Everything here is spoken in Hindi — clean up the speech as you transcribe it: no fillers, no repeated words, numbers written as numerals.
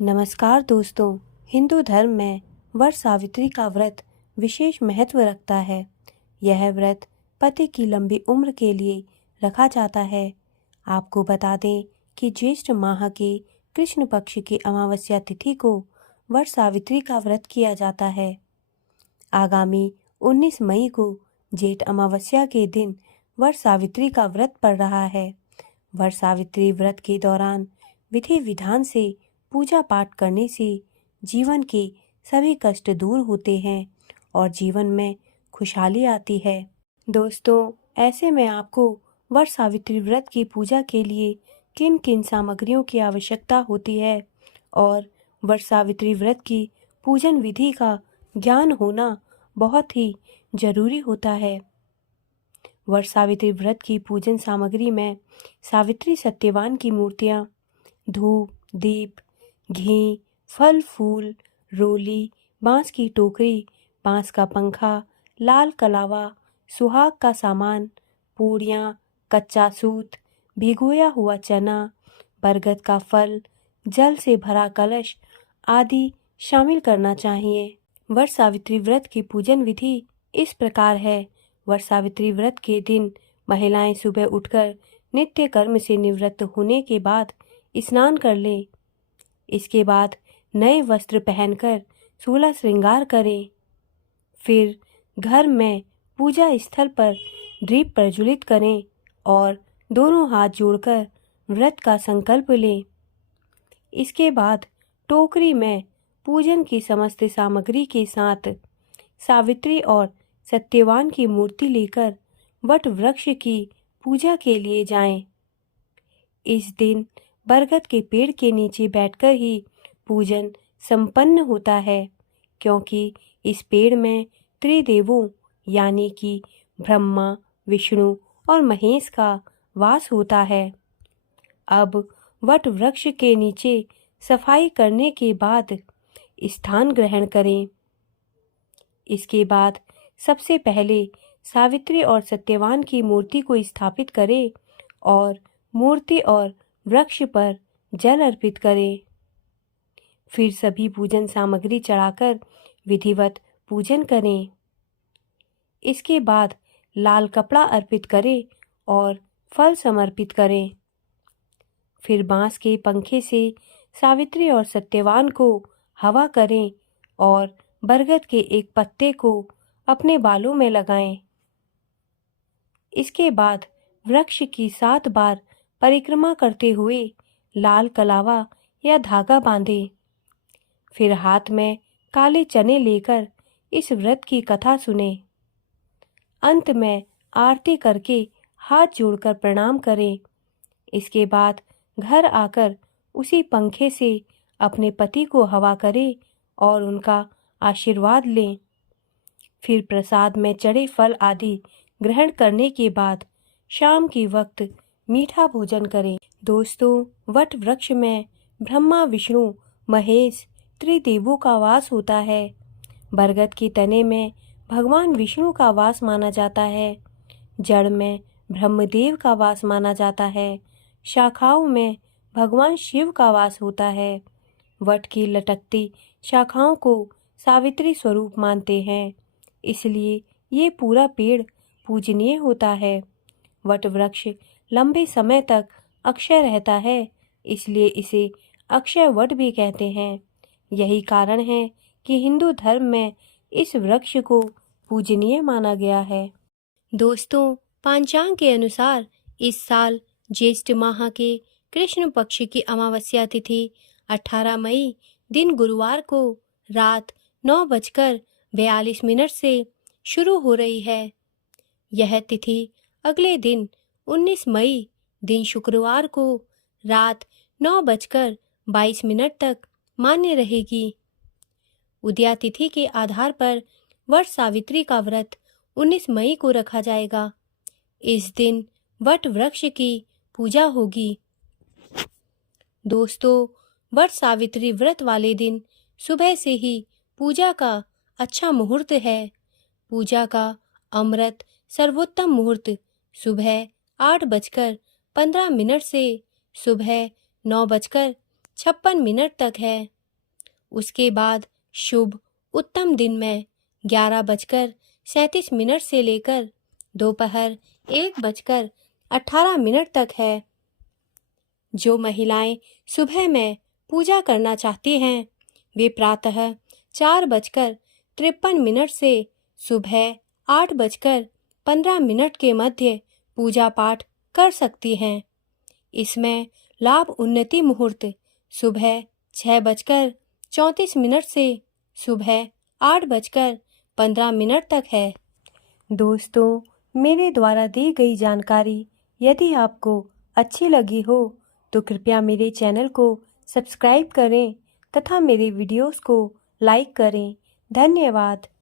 नमस्कार दोस्तों। हिंदू धर्म में वट सावित्री का व्रत विशेष महत्व रखता है। यह व्रत पति की लंबी उम्र के लिए रखा जाता है। आपको बता दें कि ज्येष्ठ माह के कृष्ण पक्ष की अमावस्या तिथि को वट सावित्री का व्रत किया जाता है। आगामी 19 मई को जेठ अमावस्या के दिन वट सावित्री का व्रत पड़ रहा है। वट सावित्री व्रत के दौरान विधि विधान से पूजा पाठ करने से जीवन के सभी कष्ट दूर होते हैं और जीवन में खुशहाली आती है। दोस्तों, ऐसे में आपको वट सावित्री व्रत की पूजा के लिए किन किन सामग्रियों की आवश्यकता होती है और वट सावित्री व्रत की पूजन विधि का ज्ञान होना बहुत ही जरूरी होता है। वट सावित्री व्रत की पूजन सामग्री में सावित्री सत्यवान की मूर्तियाँ, धूप, दीप, घी, फल फूल, रोली, बांस की टोकरी, बांस का पंखा, लाल कलावा, सुहाग का सामान, पूड़ियाँ, कच्चा सूत, भिगोया हुआ चना, बरगद का फल, जल से भरा कलश आदि शामिल करना चाहिए। वट सावित्री व्रत की पूजन विधि इस प्रकार है। वट सावित्री व्रत के दिन महिलाएं सुबह उठकर नित्य कर्म से निवृत्त होने के बाद स्नान कर लें। इसके बाद नए वस्त्र पहनकर 16 श्रृंगार करें। फिर घर में पूजा स्थल पर दीप प्रज्वलित करें और दोनों हाथ जोड़कर व्रत का संकल्प लें। इसके बाद टोकरी में पूजन की समस्त सामग्री के साथ सावित्री और सत्यवान की मूर्ति लेकर वट वृक्ष की पूजा के लिए जाएं। इस दिन बरगद के पेड़ के नीचे बैठकर ही पूजन संपन्न होता है, क्योंकि इस पेड़ में त्रिदेवों यानी कि ब्रह्मा, विष्णु और महेश का वास होता है। अब वट वृक्ष के नीचे सफाई करने के बाद स्थान ग्रहण करें। इसके बाद सबसे पहले सावित्री और सत्यवान की मूर्ति को स्थापित करें और मूर्ति और वृक्ष पर जल अर्पित करें। फिर सभी पूजन सामग्री चढ़ाकर विधिवत पूजन करें। इसके बाद लाल कपड़ा अर्पित करें और फल समर्पित करें। फिर बांस के पंखे से सावित्री और सत्यवान को हवा करें और बरगद के एक पत्ते को अपने बालों में लगाएं। इसके बाद वृक्ष की 7 बार परिक्रमा करते हुए लाल कलावा या धागा बांधें। फिर हाथ में काले चने लेकर इस व्रत की कथा सुने। अंत में आरती करके हाथ जोड़कर प्रणाम करें। इसके बाद घर आकर उसी पंखे से अपने पति को हवा करें और उनका आशीर्वाद लें। फिर प्रसाद में चढ़े फल आदि ग्रहण करने के बाद शाम के वक्त मीठा भोजन करें। दोस्तों, वट वृक्ष में ब्रह्मा, विष्णु, महेश त्रिदेवों का वास होता है। बरगद के तने में भगवान विष्णु का वास माना जाता है। जड़ में ब्रह्मदेव का वास माना जाता है। शाखाओं में भगवान शिव का वास होता है। वट की लटकती शाखाओं को सावित्री स्वरूप मानते हैं, इसलिए ये पूरा पेड़ पूजनीय होता है। वट वृक्ष लंबे समय तक अक्षय रहता है, इसलिए इसे अक्षय वट भी कहते हैं। यही कारण है कि हिंदू धर्म में इस वृक्ष को पूजनीय माना गया है। दोस्तों, पंचांग के अनुसार इस साल ज्येष्ठ माह के कृष्ण पक्ष की अमावस्या तिथि 18 मई दिन गुरुवार को रात 9:42 से शुरू हो रही है। यह तिथि अगले दिन 19 मई दिन शुक्रवार को रात 9:22 तक मान्य रहेगी। उदया तिथि के आधार पर वट सावित्री का व्रत 19 मई को रखा जाएगा। इस दिन वट वृक्ष की पूजा होगी। दोस्तों, वट सावित्री व्रत वाले दिन सुबह से ही पूजा का अच्छा मुहूर्त है। पूजा का अमृत सर्वोत्तम मुहूर्त सुबह 8:15 से सुबह 9:45 56 मिनट तक है। उसके बाद शुभ उत्तम दिन में 11:37 से लेकर दोपहर 1:18 तक है। जो महिलाएं सुबह में पूजा करना चाहती हैं वे प्रातः 4:53 से सुबह 8:15 के मध्य पूजा पाठ कर सकती हैं। इसमें लाभ उन्नति मुहूर्त सुबह 6:34 से सुबह 8:15 तक है। दोस्तों, मेरे द्वारा दी गई जानकारी यदि आपको अच्छी लगी हो तो कृपया मेरे चैनल को सब्सक्राइब करें तथा मेरे वीडियोस को लाइक करें। धन्यवाद।